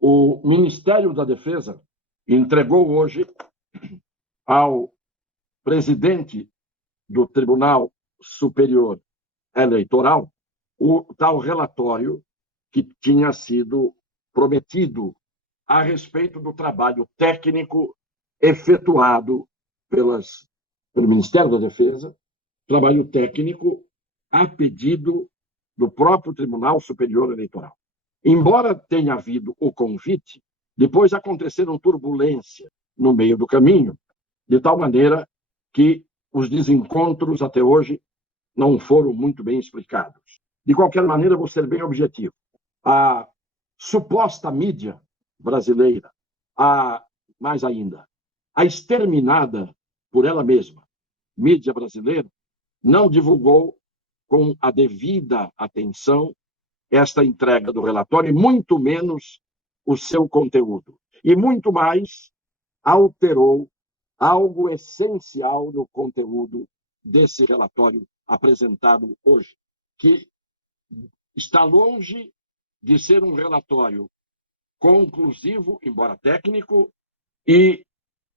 O Ministério da Defesa entregou hoje ao presidente do Tribunal Superior Eleitoral o tal relatório que tinha sido prometido a respeito do trabalho técnico efetuado pelo Ministério da Defesa, trabalho técnico a pedido do próprio Tribunal Superior Eleitoral. Embora tenha havido o convite, depois aconteceram turbulências no meio do caminho, de tal maneira que os desencontros até hoje não foram muito bem explicados. De qualquer maneira, vou ser bem objetivo. A suposta mídia brasileira, mais ainda, a exterminada por ela mesma mídia brasileira, não divulgou com a devida atenção esta entrega do relatório, e muito menos o seu conteúdo. E muito mais alterou algo essencial no conteúdo desse relatório apresentado hoje, que está longe de ser um relatório conclusivo, embora técnico, e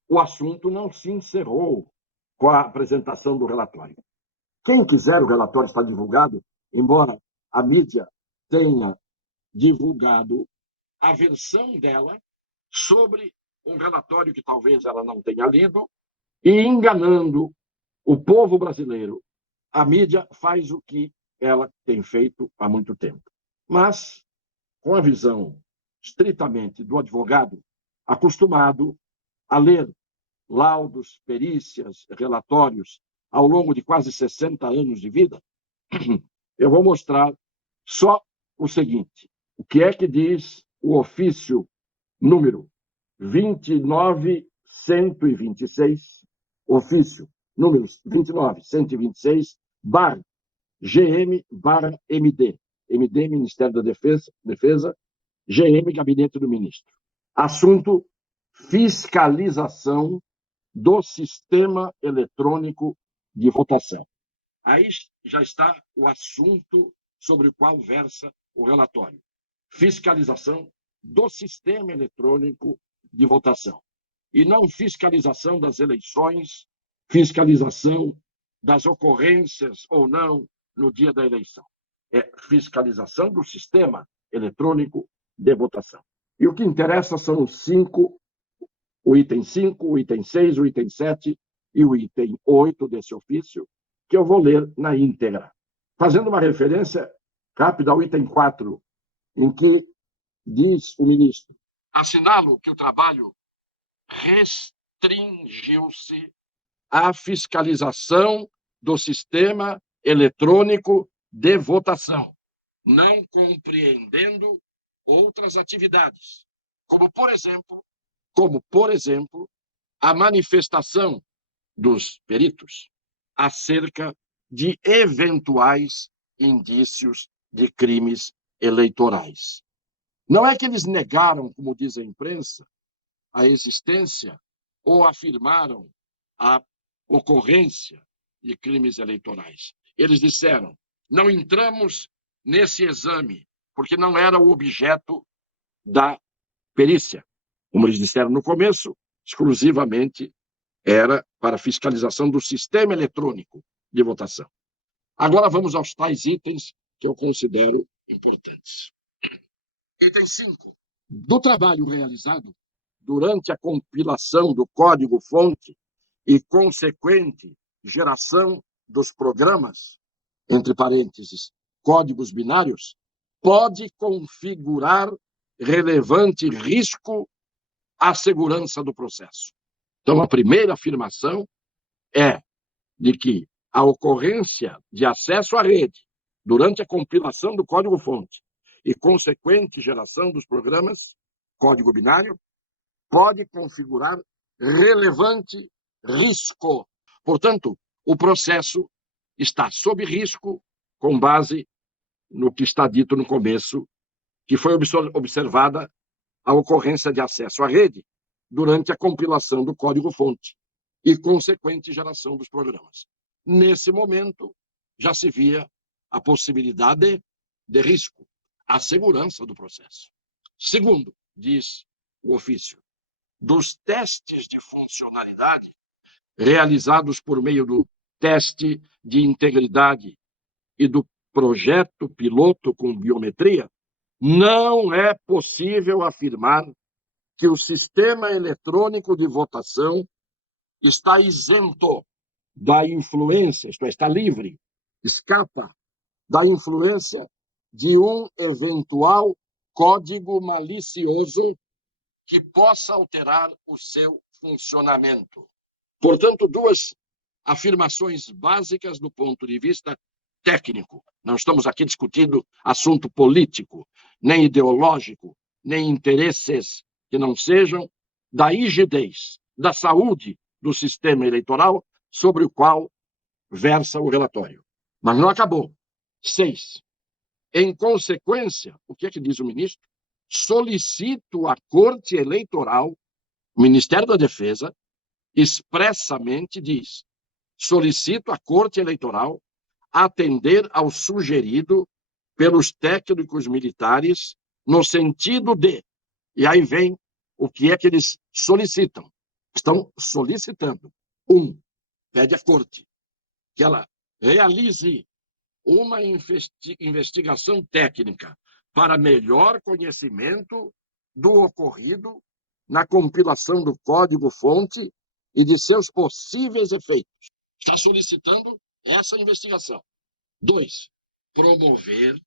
o assunto não se encerrou com a apresentação do relatório. Quem quiser, o relatório está divulgado, embora a mídia tenha divulgado a versão dela sobre um relatório que talvez ela não tenha lido, e enganando o povo brasileiro, a mídia faz o que ela tem feito há muito tempo. Mas, com a visão estritamente do advogado, acostumado a ler laudos, perícias, relatórios ao longo de quase 60 anos de vida, eu vou mostrar só o seguinte: o que é que diz o ofício número 29126, ofício número 29126, GM/MD, MD, Ministério da Defesa, GM, Gabinete do Ministro. Assunto: fiscalização do sistema eletrônico de votação. Aí já está o assunto sobre o qual versa o relatório. Fiscalização do sistema eletrônico de votação. E não fiscalização das eleições, fiscalização das ocorrências ou não no dia da eleição. É fiscalização do sistema eletrônico de votação. E o que interessa são os 5, o item 5, o item 6, o item 7 e o item 8 desse ofício, que eu vou ler na íntegra. Fazendo uma referência rápida ao item 4, em que diz o ministro: assinalo que o trabalho restringiu-se à fiscalização do sistema eletrônico de votação, não compreendendo outras atividades, como, por exemplo, a manifestação dos peritos acerca de eventuais indícios de crimes eleitorais. Não é que eles negaram, como diz a imprensa, a existência ou afirmaram a ocorrência de crimes eleitorais. Eles disseram: não entramos nesse exame, porque não era o objeto da perícia. Como eles disseram no começo, exclusivamente era para fiscalização do sistema eletrônico de votação. Agora vamos aos tais itens que eu considero importantes. Item 5. Do trabalho realizado durante a compilação do código-fonte e consequente geração dos programas, entre parênteses, códigos binários, pode configurar relevante risco à segurança do processo. Então, a primeira afirmação é de que a ocorrência de acesso à rede durante a compilação do código-fonte e consequente geração dos programas, código binário, pode configurar relevante risco. Portanto, o processo está sob risco com base no que está dito no começo, que foi observada a ocorrência de acesso à rede durante a compilação do código-fonte e consequente geração dos programas. Nesse momento, já se via a possibilidade de risco à segurança do processo. Segundo, diz o ofício, dos testes de funcionalidade realizados por meio do teste de integridade e do projeto piloto com biometria, não é possível afirmar que o sistema eletrônico de votação está isento da influência, isto é, está livre, escapa da influência de um eventual código malicioso que possa alterar o seu funcionamento. Portanto, duas afirmações básicas do ponto de vista técnico. Não estamos aqui discutindo assunto político, nem ideológico, nem interesses que não sejam da rigidez, da saúde do sistema eleitoral sobre o qual versa o relatório. Mas não acabou. 6. Em consequência, o que é que diz o ministro? Solicito à Corte Eleitoral, o Ministério da Defesa, expressamente diz: solicito à Corte Eleitoral atender ao sugerido pelos técnicos militares no sentido de... E aí vem o que é que eles solicitam. Estão solicitando. 1. Pede à Corte que ela realize uma investigação técnica para melhor conhecimento do ocorrido na compilação do código-fonte e de seus possíveis efeitos. Está solicitando essa investigação. 2. Promover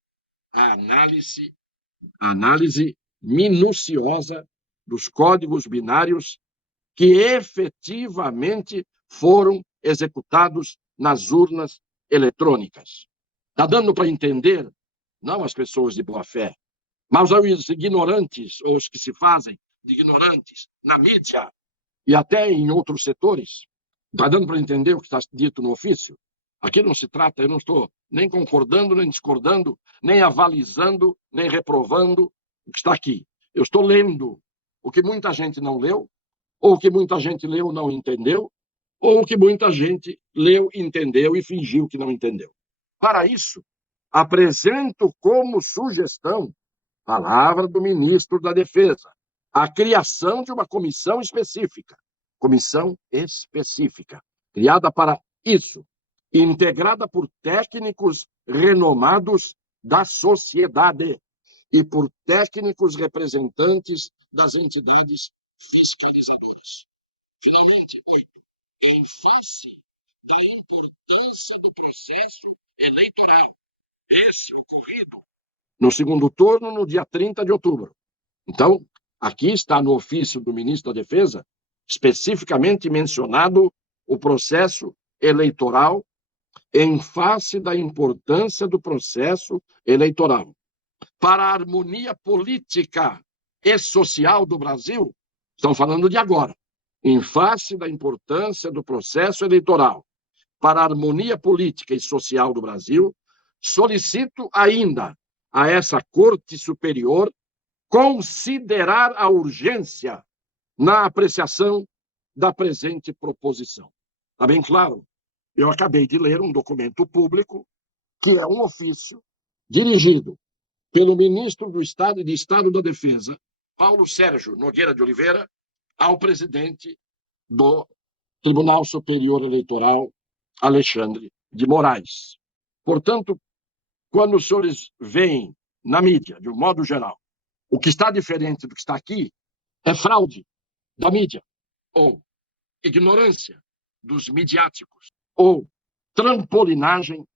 a análise minuciosa dos códigos binários que efetivamente foram executados nas urnas eletrônicas. Está dando para entender, não as pessoas de boa fé, mas os ignorantes, os que se fazem de ignorantes na mídia e até em outros setores. Está dando para entender o que está dito no ofício? Aqui não se trata, eu não estou nem concordando, nem discordando, nem avalizando, nem reprovando o que está aqui. Eu estou lendo o que muita gente não leu, ou o que muita gente leu e não entendeu, ou o que muita gente leu, entendeu e fingiu que não entendeu. Para isso, apresento como sugestão, palavra do ministro da Defesa, a criação de uma comissão específica, criada para isso, integrada por técnicos renomados da sociedade e por técnicos representantes das entidades fiscalizadoras. Finalmente, 8. Em face da importância do processo eleitoral, esse ocorrido no segundo turno, no dia 30 de outubro. Então, aqui está no ofício do ministro da Defesa, especificamente mencionado o processo eleitoral em face da importância do processo eleitoral. Para a harmonia política e social do Brasil, estão falando de agora, em face da importância do processo eleitoral, para a harmonia política e social do Brasil, solicito ainda a essa Corte Superior considerar a urgência na apreciação da presente proposição. Está bem claro? Eu acabei de ler um documento público que é um ofício dirigido pelo ministro do Estado e de Estado da Defesa, Paulo Sérgio Nogueira de Oliveira, ao presidente do Tribunal Superior Eleitoral, Alexandre de Moraes. Portanto, quando os senhores veem na mídia, de um modo geral, o que está diferente do que está aqui é fraude da mídia, ou ignorância dos midiáticos, ou trampolinagem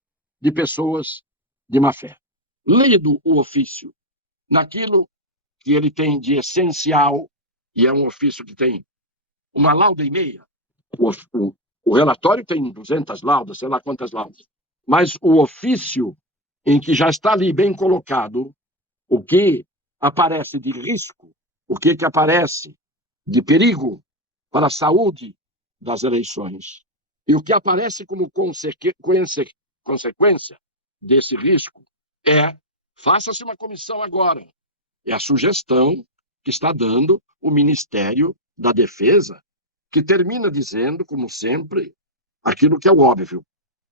de pessoas de má fé. Lido o ofício naquilo que ele tem de essencial, e é um ofício que tem uma lauda e meia. O relatório tem 200 laudas, sei lá quantas laudas. Mas o ofício em que já está ali bem colocado o que aparece de risco, o que aparece de perigo para a saúde das eleições e o que aparece como consequência desse risco faça-se uma comissão agora. É a sugestão que está dando o Ministério da Defesa, que termina dizendo, como sempre, aquilo que é o óbvio.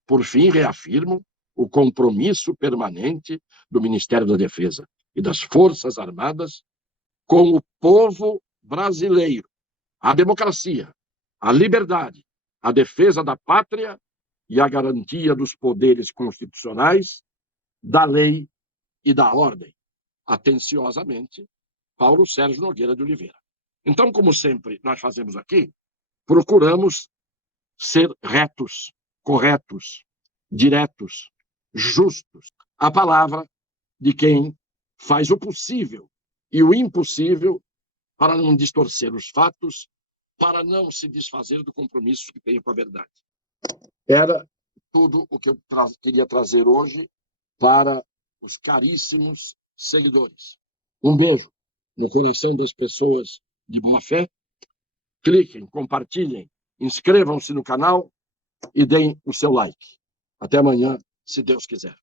Por fim, reafirmo o compromisso permanente do Ministério da Defesa e das Forças Armadas com o povo brasileiro, a democracia, a liberdade, a defesa da pátria e a garantia dos poderes constitucionais, da lei e da ordem. Atenciosamente, Paulo Sérgio Nogueira de Oliveira. Então, como sempre nós fazemos aqui, procuramos ser retos, corretos, diretos, justos. A palavra de quem faz o possível e o impossível para não distorcer os fatos, para não se desfazer do compromisso que tem com a verdade. Era tudo o que eu queria trazer hoje para os caríssimos seguidores. Um beijo no coração das pessoas de boa fé. Cliquem, compartilhem, inscrevam-se no canal e deem o seu like. Até amanhã, se Deus quiser.